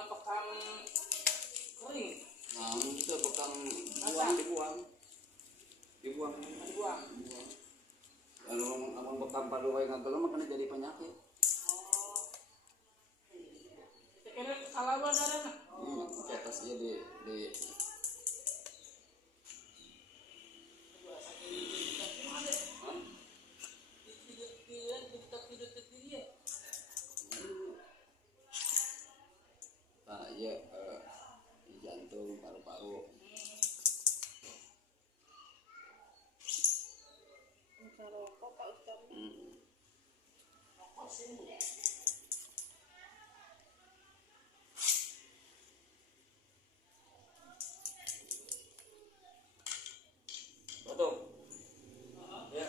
Pekan kering. Nah, itu pekan dibuang. Kalau abang pekan paluai ngagel makanya jadi penyakit. Kira kalawan ada. Di atas dia di di jantung, paru-paru. Betul. Ya.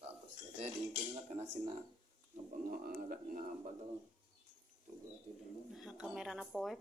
Bagus ya, diingin lah kena sina ngabal tuh. Kamera na poet.